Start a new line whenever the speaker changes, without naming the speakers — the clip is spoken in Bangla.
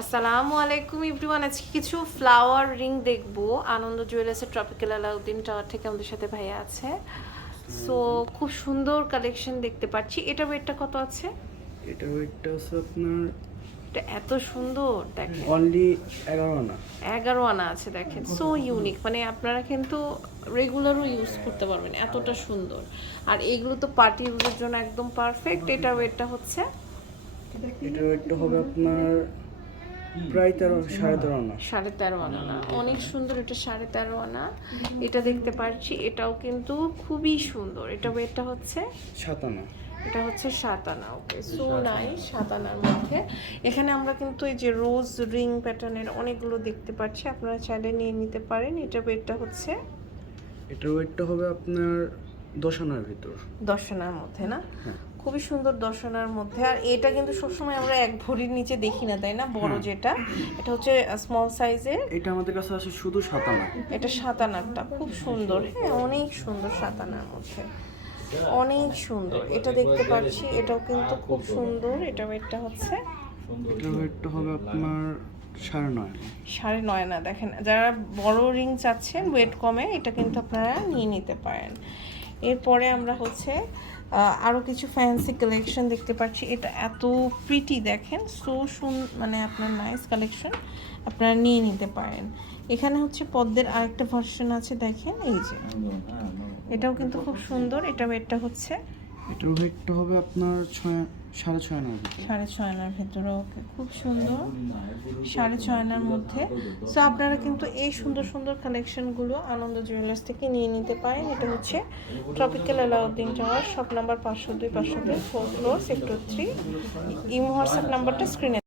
আসসালামু আলাইকুম ইভরিওয়ান আজকে কিছু ফ্লাওয়ার রিং দেখব। আনন্দ জুয়েলার্সের ট্রপিক্যাল আলাউদ্দিন টাওয়ার থেকে আমাদের সাথে ভাইয়া আছে। সো খুব সুন্দর কালেকশন দেখতে পাচ্ছি। এটা ওয়েটটা কত আছে?
এটা ওয়েটটা আছে আপনার
এটা এত সুন্দর দেখেন।
অনলি এগারো আনা।
এগারো আনা আছে দেখেন। সো ইউনিক মানে আপনারা কিন্তু রেগুলারও ইউজ করতে পারবেন এতটা সুন্দর। আর এগুলো তো পার্টি ইউজের জন্য একদম পারফেক্ট এটা ওয়েটটা হচ্ছে?
এটা ওয়েটটা হবে আপনার প্রায় তেরো সাড়ে তেরো আনা।
সাড়ে তেরো আনা না। অনেক সুন্দর এটা সাড়ে তেরো আনা। এটা দেখতে পাচ্ছি এটাও কিন্তু খুবই সুন্দর। এটা ওয়েটটা হচ্ছে?
সাত আনা।
এটা হচ্ছে সাত আনা ওকে সো নাই সাত আনার মধ্যে। এখানে আমরা কিন্তু এই যে রোজ রিং প্যাটার্নের অনেকগুলো দেখতে পাচ্ছি। আপনারা চাইলে নিয়ে নিতে পারেন। এটা ওয়েটটা হচ্ছে?
এটার ওয়েটটা হবে আপনার দশ আনার ভিতর।
দশ আনার মধ্যে না?
হ্যাঁ।
খুবই সুন্দর দশ আনার মধ্যে। আর এটা কিন্তু সবসময় আমরা এক ভরির নিচে দেখি না তাই না? বড়। যেটা। এটা হচ্ছে স্মল সাইজের
এটা আমাদের কাছে আছে শুধু সাতানা।
এটা সাতানারটা। খুব সুন্দর হ্যাঁ অনেক সুন্দর সাতানার মধ্যে। অনেক সুন্দর। এটা দেখতে পাচ্ছি এটাও কিন্তু খুব সুন্দর। এটা এটা হচ্ছে
এটার ওয়েটটা হবে আপনার সাড়ে নয়।
সাড়ে নয় না দেখেন। যারা বড় রিং চাচ্ছেন ওয়েট কমে এটা কিন্তু আপনারা নিয়ে নিতে পারেন। এরপরে আমরা হচ্ছে আরও কিছু ফ্যান্সি কালেকশন দেখতে পাচ্ছি। এটা এত প্রিটি দেখেন সো সুন মানে আপনার নাইস কালেকশন আপনারা নিয়ে নিতে পারেন। এখানে হচ্ছে পদ্মের আরেকটা ভার্সন আছে দেখেন এই যে। এটাও কিন্তু খুব সুন্দর এটা ওয়েটটা হচ্ছে
এটার ওয়েটটা হবে আপনার ছয়, সাড়ে ছয় আনার
সাড়ে ছয় আনার ভেতরে, ওকে, খুব সুন্দর। সাড়ে ছয় আনার মধ্যে। সো আপনারা কিন্তু এই সুন্দর সুন্দর কালেকশনগুলো আনন্দ জুয়েলার্স থেকে নিয়ে নিতে পারেন। এটা হচ্ছে tropical Alauddin tower shop number পাঁচশো দুই পাঁচশো দুই four floor sector three imo WhatsApp নাম্বারটা স্ক্রিনে